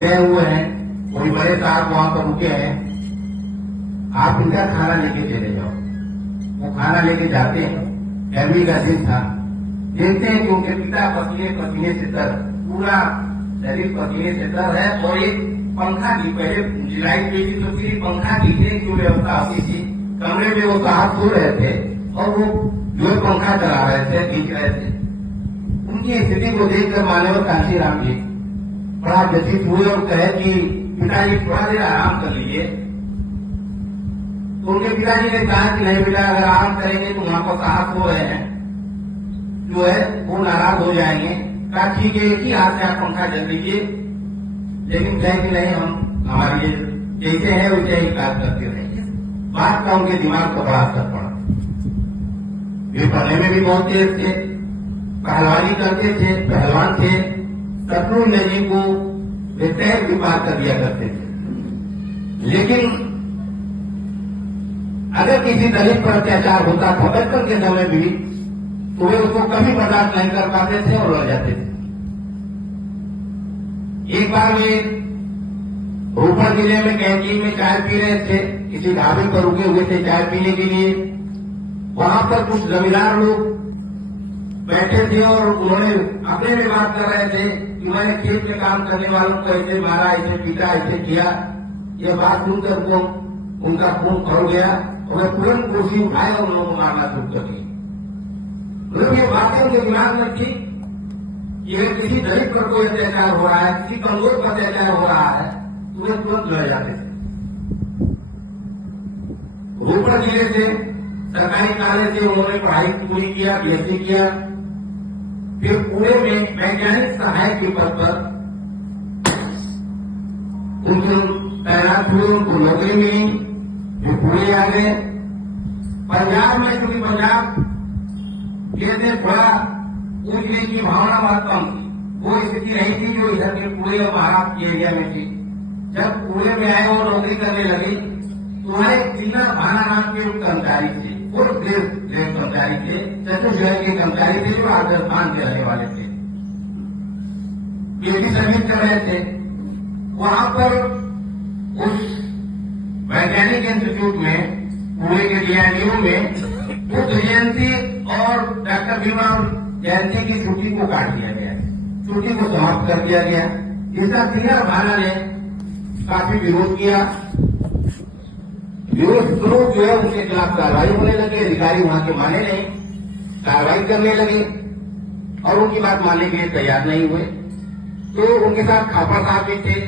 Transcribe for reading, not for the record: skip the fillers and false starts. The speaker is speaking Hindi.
गए हुए हैं, कोई बड़े साहब वहां पर रुके हैं, आप इनका खाना लेके चले जाओ। वो खाना लेके जाते हैं, गर्मी का दिन था, देखते हैं कि उनके पिता पसीने पसीने से तर, पूरा शरीर पसीने से तर है और एक पंखा की पहले लाइट गई थी तो फिर पंखा की जो व्यवस्था होती थी, कमरे में वो साहब सो रहे थे और वो जो पंखा चला रहे थे, खींच रहे थे। उनकी स्थिति को देखकर मान्यवर कांशीराम जी बड़ा व्यथित हुए और कहे कि पिताजी थोड़ा देर आराम कर लीजिए। तो उनके पिताजी ने कहा कि नहीं बेटा, अगर आराम करेंगे तो वहां पर साहब सो रहे हैं, जो है वो नाराज हो जाएंगे। कहा ठीक है, एक ही हाथ से आप पंखा चल लीजिए, लेकिन कहे कि नहीं, हम हमारे जैसे है वैसे ही कार्य करते रहेंगे। बात का उनके दिमाग पर बड़ा असर पड़ा। वे पढ़ने में भी बहुत तेज थे, पहलवानी करते थे, पहलवान थे, शत्रु नदी को वे तैर भी पार कर दिया करते थे। लेकिन अगर किसी दलित पर अत्याचार होता था बचपन के समय भी, तो वे उसको कभी बर्दाश्त नहीं कर पाते थे और लड़ जाते थे। एक बार वे रोपड़ जिले में कैंटीन में चाय पी रहे थे, किसी ढाबे पर रुके हुए थे चाय पीने के लिए। वहां पर कुछ जमींदार लोग बैठे थे और उन्होंने अपने में बात कर रहे थे कि मैंने खेत में काम करने वालों को ऐसे मारा, ऐसे पीटा, ऐसे किया। यह बात सुनकर वो उनका खून खौल गया और वे तुरंत कुर्सी उठाए और उन्होंने मारना शुरू कर दिया। मतलब ये बातें उनके दिमाग में थी कि अगर किसी दलित पर कोई अत्याचार हो रहा है, किसी कमजोर पर अत्याचार हो रहा है, तो वे तुरंत लड़ जाते थे। रोपड़ जिले से सरकारी कॉलेज से उन्होंने पढ़ाई पूरी किया, बीएससी किया। फिर पुणे में वैज्ञानिक सहायक के पद पर उनको तैनात हुए, उनको नौकरी मिली, जो पुणे आ गए। पंजाब में, क्योंकि पंजाब के थोड़ा ऊंचने की भावना बहुत कम थी, वो स्थिति नहीं थी जो इधर के पुणे और महाराष्ट्र के एरिया में थी। जब पुणे में आए और नौकरी करने लगी, तुम्हारे जिला भाना नाम के कर्मचारी थे, वो ग्रेड कर्मचारी थे, छत्तीसगढ़ के कर्मचारी थे जो राजस्थान के रहने वाले थे, पीएचडी सर्विस कर रहे थे। वहां पर उस वैज्ञानिक इंस्टीट्यूट में, पुणे के डीआरडीओ में, बुद्ध जयंती और डॉक्टर भीमराव जयंती की छुट्टी को काट दिया गया, छुट्टी को समाप्त कर दिया गया। इसका क्लियर भाना ने काफी विरोध किया। विरोध जो है उनके खिलाफ कार्रवाई होने लगे। अधिकारी वहां के माने नहीं, कार्रवाई करने लगे और उनकी बात मानने के लिए तैयार नहीं हुए। तो उनके साथ खापा साहब भी थे।